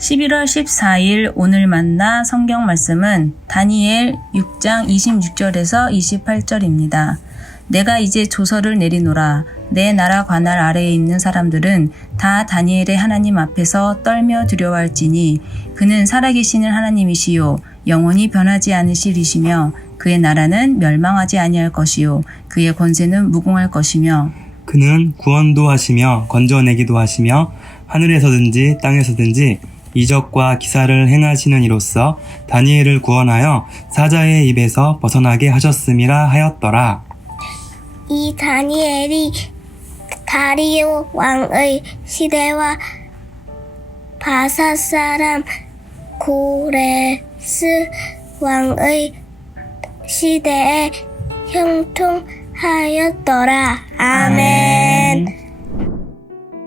11월 14일 오늘 만나 성경 말씀은 다니엘 6장 26절에서 28절입니다. 내가 이제 조서를 내리노라. 내 나라 관할 아래에 있는 사람들은 다 다니엘의 하나님 앞에서 떨며 두려워할지니 그는 살아계시는 하나님이시요 영원히 변하지 않으시리시며 그의 나라는 멸망하지 아니할 것이요 그의 권세는 무궁할 것이며 그는 구원도 하시며 건져내기도 하시며 하늘에서든지 땅에서든지 이적과 기사를 행하시는 이로써 다니엘을 구원하여 사자의 입에서 벗어나게 하셨음이라 하였더라. 이 다니엘이 다리오 왕의 시대와 바사 사람 고레스 왕의 시대에 형통하였더라. 아멘.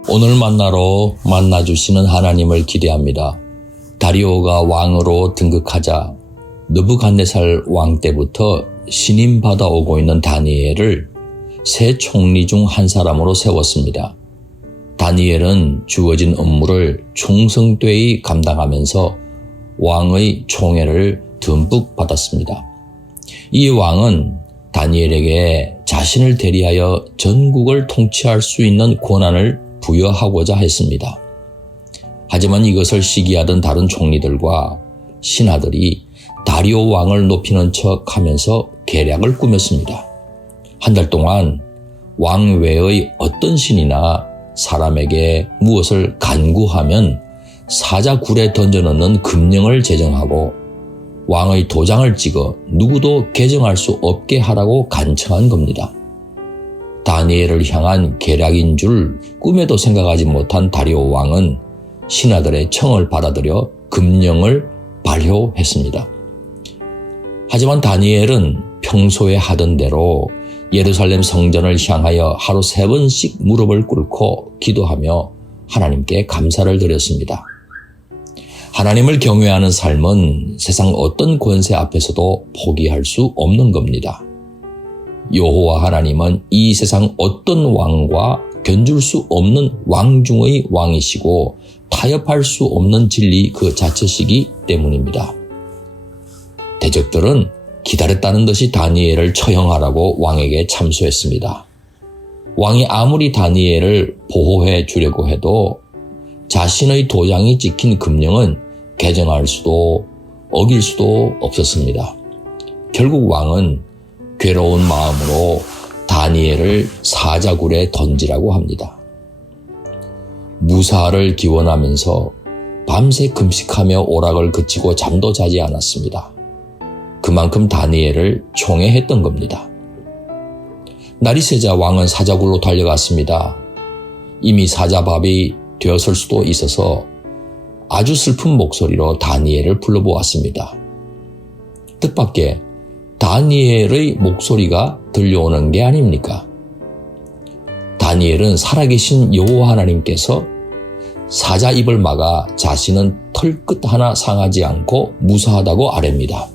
오늘 만나러 만나주시는 하나님을 기대합니다. 다리오가 왕으로 등극하자 느부갓네살 왕 때부터 신임받아 오고 있는 다니엘을 세 총리 중 한 사람으로 세웠습니다. 다니엘은 주어진 업무를 충성되이 감당하면서 왕의 총애를 듬뿍 받았습니다. 이 왕은 다니엘에게 자신을 대리하여 전국을 통치할 수 있는 권한을 부여하고자 했습니다. 하지만 이것을 시기하던 다른 총리들과 신하들이 다리오 왕을 높이는 척 하면서 계략을 꾸몄습니다. 한 달 동안 왕 외의 어떤 신이나 사람에게 무엇을 간구하면 사자굴에 던져넣는 금령을 제정하고 왕의 도장을 찍어 누구도 개정할 수 없게 하라고 간청한 겁니다. 다니엘을 향한 계략인 줄 꿈에도 생각하지 못한 다리오 왕은 신하들의 청을 받아들여 금령을 발효했습니다. 하지만 다니엘은 평소에 하던 대로 예루살렘 성전을 향하여 하루 3번씩 무릎을 꿇고 기도하며 하나님께 감사를 드렸습니다. 하나님을 경외하는 삶은 세상 어떤 권세 앞에서도 포기할 수 없는 겁니다. 여호와 하나님은 이 세상 어떤 왕과 견줄 수 없는 왕 중의 왕이시고 타협할 수 없는 진리 그 자체시기 때문입니다. 대적들은 기다렸다는 듯이 다니엘을 처형하라고 왕에게 참소했습니다. 왕이 아무리 다니엘을 보호해 주려고 해도 자신의 도장이 찍힌 금령은 개정할 수도 어길 수도 없었습니다. 결국 왕은 괴로운 마음으로 다니엘을 사자굴에 던지라고 합니다. 무사를 기원하면서 밤새 금식하며 오락을 그치고 잠도 자지 않았습니다. 그만큼 다니엘을 총애했던 겁니다. 날이 새자 왕은 사자굴로 달려갔습니다. 이미 사자밥이 되었을 수도 있어서 아주 슬픈 목소리로 다니엘을 불러보았습니다. 뜻밖의 다니엘의 목소리가 들려오는 게 아닙니까? 다니엘은 살아계신 여호와 하나님께서 사자 입을 막아 자신은 털끝 하나 상하지 않고 무사하다고 아뢰입니다.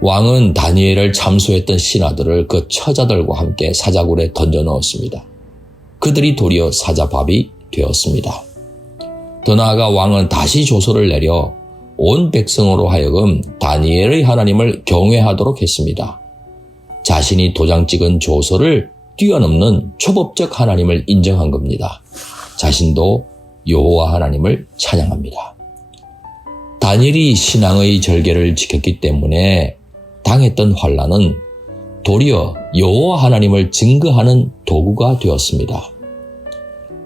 왕은 다니엘을 참소했던 신하들을 그 처자들과 함께 사자굴에 던져 넣었습니다. 그들이 도리어 사자밥이 되었습니다. 더 나아가 왕은 다시 조서를 내려 온 백성으로 하여금 다니엘의 하나님을 경외하도록 했습니다. 자신이 도장 찍은 조서를 뛰어넘는 초법적 하나님을 인정한 겁니다. 자신도 여호와 하나님을 찬양합니다. 다니엘이 신앙의 절개를 지켰기 때문에 당했던 환난은 도리어 여호와 하나님을 증거하는 도구가 되었습니다.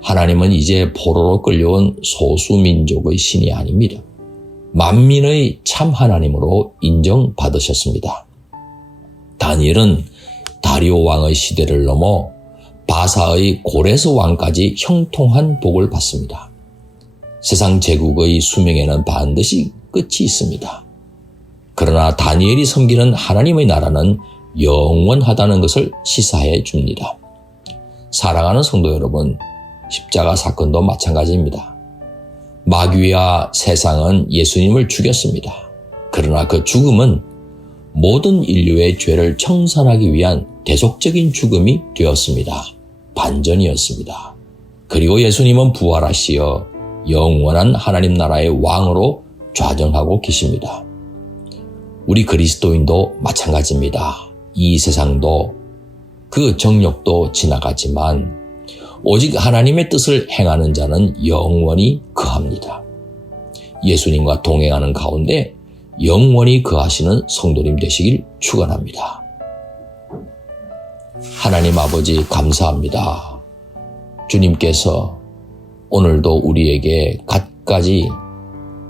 하나님은 이제 포로로 끌려온 소수민족의 신이 아닙니다. 만민의 참 하나님으로 인정받으셨습니다. 다니엘은 다리오 왕의 시대를 넘어 바사의 고레스 왕까지 형통한 복을 받습니다. 세상 제국의 수명에는 반드시 끝이 있습니다. 그러나 다니엘이 섬기는 하나님의 나라는 영원하다는 것을 시사해 줍니다. 사랑하는 성도 여러분, 십자가 사건도 마찬가지입니다. 마귀와 세상은 예수님을 죽였습니다. 그러나 그 죽음은 모든 인류의 죄를 청산하기 위한 대속적인 죽음이 되었습니다. 반전이었습니다. 그리고 예수님은 부활하시어 영원한 하나님 나라의 왕으로 좌정하고 계십니다. 우리 그리스도인도 마찬가지입니다. 이 세상도 그 정욕도 지나가지만 오직 하나님의 뜻을 행하는 자는 영원히 거합니다. 예수님과 동행하는 가운데 영원히 거하시는 성도님 되시길 축원합니다. 하나님 아버지 감사합니다. 주님께서 오늘도 우리에게 갖가지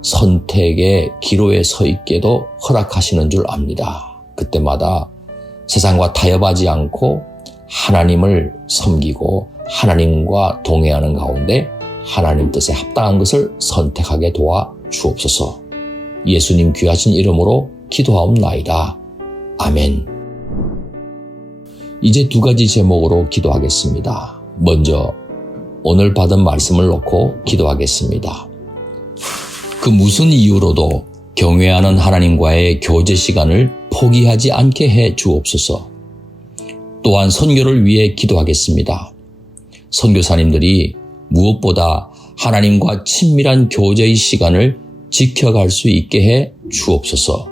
선택의 기로에 서 있게도 허락하시는 줄 압니다. 그때마다 세상과 타협하지 않고 하나님을 섬기고 하나님과 동행하는 가운데 하나님 뜻에 합당한 것을 선택하게 도와 주옵소서. 예수님 귀하신 이름으로 기도하옵나이다. 아멘. 이제 두 가지 제목으로 기도하겠습니다. 먼저 오늘 받은 말씀을 놓고 기도하겠습니다. 그 무슨 이유로도 경외하는 하나님과의 교제 시간을 포기하지 않게 해 주옵소서. 또한 선교를 위해 기도하겠습니다. 선교사님들이 무엇보다 하나님과 친밀한 교제의 시간을 지켜갈 수 있게 해 주옵소서.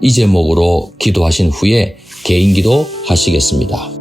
이 제목으로 기도하신 후에 개인 기도 하시겠습니다.